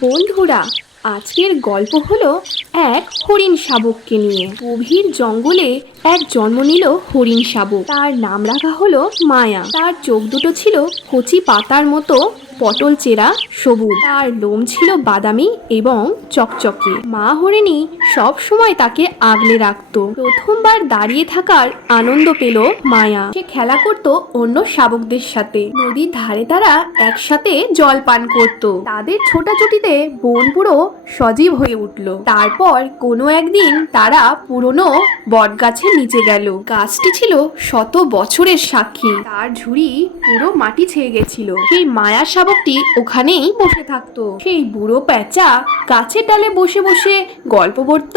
বন্ধুরা আজকের গল্প হলো এক হরিণ শাবককে নিয়ে। গভীর জঙ্গলে এক জন্ম নিল হরিণ শাবক। তার নাম রাখা হলো মায়া। তার চোখ দুটো ছিল কচি পাতার মতো পটল চেরা, সবুজ। তার লোম ছিল বাদামি এবং চকচকে। মা হরিণী সব সময় তাকে আগলে রাখতো। প্রথমবার দাঁড়িয়ে থাকার আনন্দ পেল মায়া। সে খেলা করত অন্য শাবকদের সাথে। নদীর ধারে তারা একসাথে জল পান করত। তাদের ছোটাছুটিতে বন পুরো সজীব হয়ে উঠল। তারপর কোনো একদিন তারা পুরনো বটগাছের নিচে গেল। গাছটি ছিল শত বছরের সাক্ষী। তার ঝুড়ি পুরো মাটি ছেয়ে গেছিল। সেই মায়া শাবকটি ওখানেই বসে থাকতো। সেই বুড়ো প্যাঁচা গাছের ডালে বসে বসে গল্প পড়ত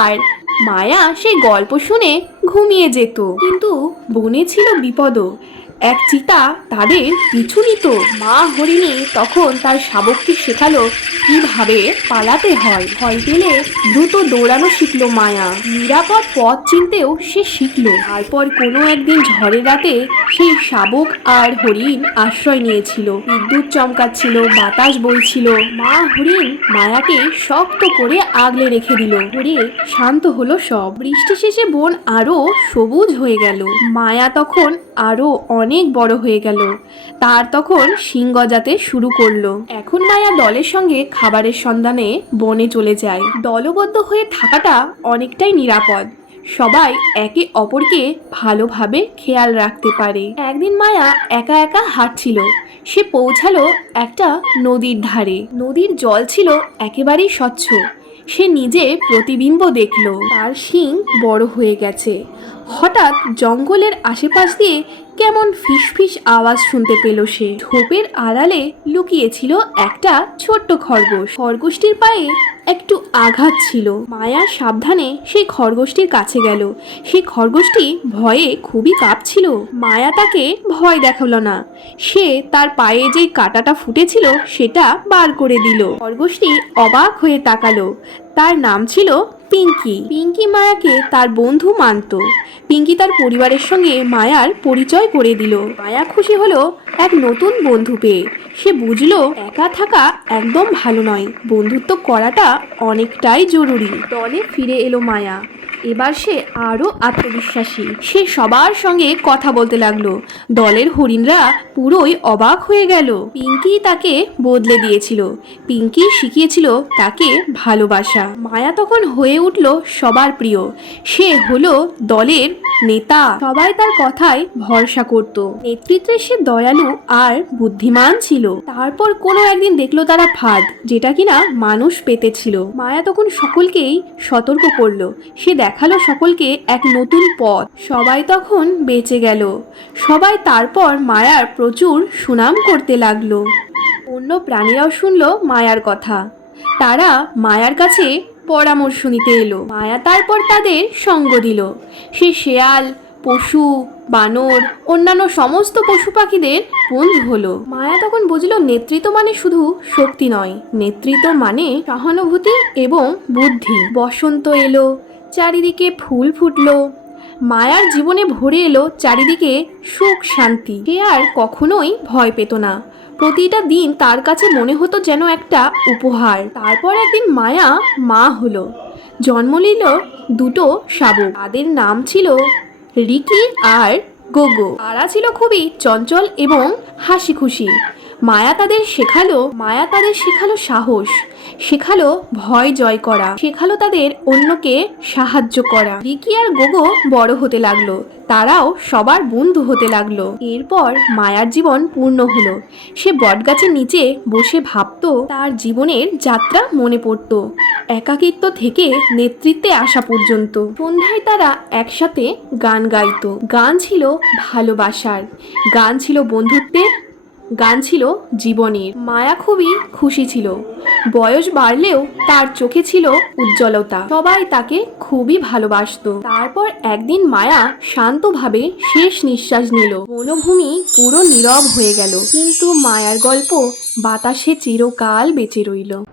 আর মায়া সেই গল্প শুনে ঘুমিয়ে যেত। কিন্তু বনে ছিল বিপদও। এক চিতা তাদের পিছু নিত। মা হরিণী তখন তার শাবককে শেখালো কীভাবে পালাতে হয়। ভয় পেলে দ্রুত দৌড়ানো শিখলো মায়া। নিরাপদ পথ চিনতেও সে শিখলো। তারপর কোনো একদিন ঝড়ের রাতে সেই শাবক আর হরিণ আশ্রয় নিয়েছিল। বিদ্যুৎ চমকাচ্ছিল, বাতাস বইছিল। মা হরিণ মায়াকে শক্ত করে আগলে রেখে দিল। ঘুরে শান্ত হলো সব। বৃষ্টি শেষে বন আরও সবুজ হয়ে গেল। মায়া তখন আরও অনেক বড় হয়ে গেল। তার তখন সিং গজাতে শুরু করল। এখন মায়া দলের সঙ্গে খাবারের সন্ধানে বনে চলে যায়। দলবদ্ধ হয়ে থাকাটা অনেকটাই নিরাপদ। সবাই একে অপরকে ভালোভাবে খেয়াল রাখতে পারে। একদিন মায়া একা একা হাঁটছিল। সে পৌঁছালো একটা নদীর ধারে। নদীর জল ছিল একেবারেই স্বচ্ছ। সে নিজে প্রতিবিম্ব দেখল। তার শিং বড় হয়ে গেছে। হঠাৎ জঙ্গলের আশেপাশ দিয়ে কেমন ফিসফিস আওয়াজ শুনতে পেল সে। ঝোপের আড়ালে লুকিয়েছিল একটা ছোট্ট খরগোশ। খরগোশটির পায়ে একটু আঘাত ছিল। মায়া সাবধানে সেই খরগোশটির কাছে গেল। সেই খরগোশটি ভয়ে খুবই কাঁপছিল। মায়া তাকে ভয় দেখাল না। সে তার পায়ে যে কাঁটাটা ফুটেছিল, সেটা বার করে দিল। খরগোশটি অবাক হয়ে তাকালো। তার নাম ছিল পিঙ্কি। পিঙ্কি মায়াকে তার বন্ধু মানত। পিঙ্কি তার পরিবারের সঙ্গে মায়ার পরিচয় করে দিল। মায়া খুশি হলো এক নতুন বন্ধু পেয়ে। সে বুঝলো একা থাকা একদম ভালো নয়। বন্ধুত্ব করাটা অনেকটাই জরুরি। দলে ফিরে এলো মায়া। এবার সে আরও আত্মবিশ্বাসী। সে সবার সঙ্গে কথা বলতে লাগল। দলের হরিণরা পুরোই অবাক হয়ে গেল। পিঙ্কি তাকে বদলে দিয়েছিল। পিঙ্কি শিখিয়েছিল তাকে ভালোবাসা। মায়া তখন হয়ে উঠল সবার প্রিয়। সে হলো দলের নেতা সবাই তার কথায় ভরসা করত। নেতৃত্বে সে দয়ালু আর বুদ্ধিমান ছিল। তারপর কোনো একদিন দেখল তারা ফাঁদ, যেটা কিনা মানুষ পেতেছিল। মায়া তখন সকলকেই সতর্ক করল। সে দেখাল সকলকে এক নতুন পথ। সবাই তখন বেঁচে গেল। সবাই তারপর মায়ার প্রচুর সুনাম করতে লাগল। অন্য প্রাণীরাও শুনলো মায়ার কথা। তারা মায়ার কাছে পরামর্শ নিতে এলো। মায়া তারপর তাদের সঙ্গ দিল। সে শেয়াল, পশু, বানর, অন্যান্য সমস্ত পশু পাখিদের বন্ধু হলো। মায়া তখন বুঝলো নেতৃত্ব মানে শুধু শক্তি নয়। নেতৃত্ব মানে সহানুভূতি এবং বুদ্ধি। বসন্ত এলো, চারিদিকে ফুল ফুটলো। মায়ার জীবনে ভরে এলো চারিদিকে সুখ শান্তি। সে আর কখনোই ভয় পেত না। প্রতিটা দিন তার কাছে মনে হতো যেন একটা উপহার। তারপর একদিন মায়া মা হলো। জন্ম নিল দুটো শাবক। তাদের নাম ছিল রিকি আর গোগো। তারা ছিল খুবই চঞ্চল এবং হাসি খুশি মায়া তাদের শেখালো, মায়া তাদের শেখালো সাহস। শেখালো ভয় জয় করা। শেখালো তাদের অন্যকে সাহায্য করা। রিকি আর গোগো বড় হতে লাগল। তারাও সবার বন্ধু হতে লাগল। এরপর মায়ার জীবন পূর্ণ হলো। সে বটগাছের নিচে বসে ভাবতো, তার জীবনের যাত্রা মনে পড়তো। একাকিত্ব থেকে নেতৃত্বে আসা পর্যন্ত। সন্ধ্যায় তারা একসাথে গান গাইতো। গান ছিল ভালোবাসার। গান ছিল বন্ধুত্বের গান ছিল জীবনের। মায়া খুবই খুশি ছিল। বয়স বাড়লেও তার চোখে ছিল উজ্জ্বলতা। সবাই তাকে খুবই ভালোবাসত। তারপর একদিন মায়া শান্তভাবে শেষ নিঃশ্বাস নিল। বনভূমি পুরো নীরব হয়ে গেল। কিন্তু মায়ার গল্প বাতাসে চিরকাল বেঁচে রইল।